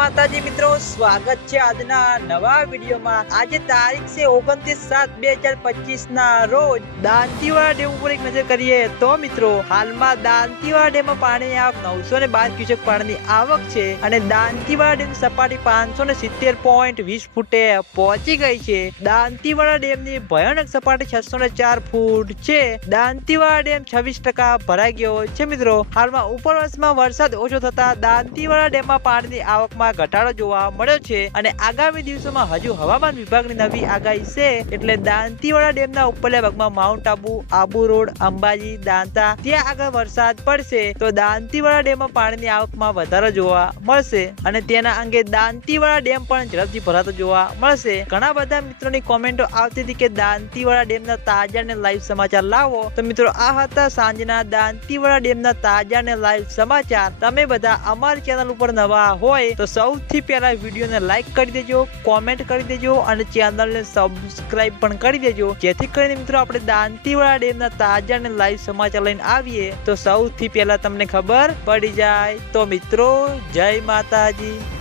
માતાજી મિત્રો, સ્વાગત છે આજના નવા વિડીયોમાં. આજે તારીખ છે ઓગણત્રીસ સાત બે હજાર પચીસ ના રોજ દાંતીવાડા ડેમ ઉપર એક નજર કરીએ તો મિત્રો, હાલમાં દાંતીવાડા ડેમમાં પાણી આવક નવસો ને બાર ક્યુસેક પાણીની આવક છે અને દાંતીવાડા ડેમ સપાટી પાંચસો ને સિત્તેર પોઈન્ટ વીસ ફૂટે પહોંચી ગઈ છે. દાંતીવાડા ડેમની ભયાનક સપાટી છસો ને ચાર ફૂટ છે. દાંતીવાડા ડેમ છવ્વીસ ટકા ભરાઈ ગયો છે મિત્રો. હાલમાં ઉપરવાસમાં વરસાદ ઓછો થતા દાંતીવાડા ડેમમાં પાણીની આવકમાં ઘટાડો જોવા મળ્યો છે અને આગામી દિવસોમાં હજુ હવામાન વિભાગની નવી આગાહી છે એટલે દાંતીવાડા ડેમના ઉપરલા ભાગમાં માઉન્ટ આબુ આબુ રોડ, અંબાજી, દાંતા, ત્યાં આગળ વરસાદ પડશે તો દાંતીવાડા ડેમમાં પાણીની આવકમાં વધારો જોવા મળશે અને તેના અંગે દાંતીવાડા ડેમ પણ ઝડપથી ભરાતો જોવા મળશે. ઘણા બધા મિત્રોની કોમેન્ટો આવતી હતી કે દાંતીવાડા ડેમના તાજા અને લાઈવ સમાચાર લાવો. તો મિત્રો, આ હતા સાંજના દાંતીવાડા ડેમના તાજા અને લાઈવ સમાચાર. તમે બધા અમારી ચેનલ ઉપર નવા હોય તો સૌથી પહેલાં વિડીયોને લાઈક કરી દેજો કોમેન્ટ કરી દેજો અને ચેનલને સબસ્ક્રાઇબ પણ કરી દેજો. જેથી કરીને મિત્રો આપણે દાંતીવાળા ડેમના તાજા અને લાઈવ સમાચાર લઈને આવીએ તો સૌથી પહેલાં તમને ખબર પડી જાય. તો મિત્રો, જય માતાજી.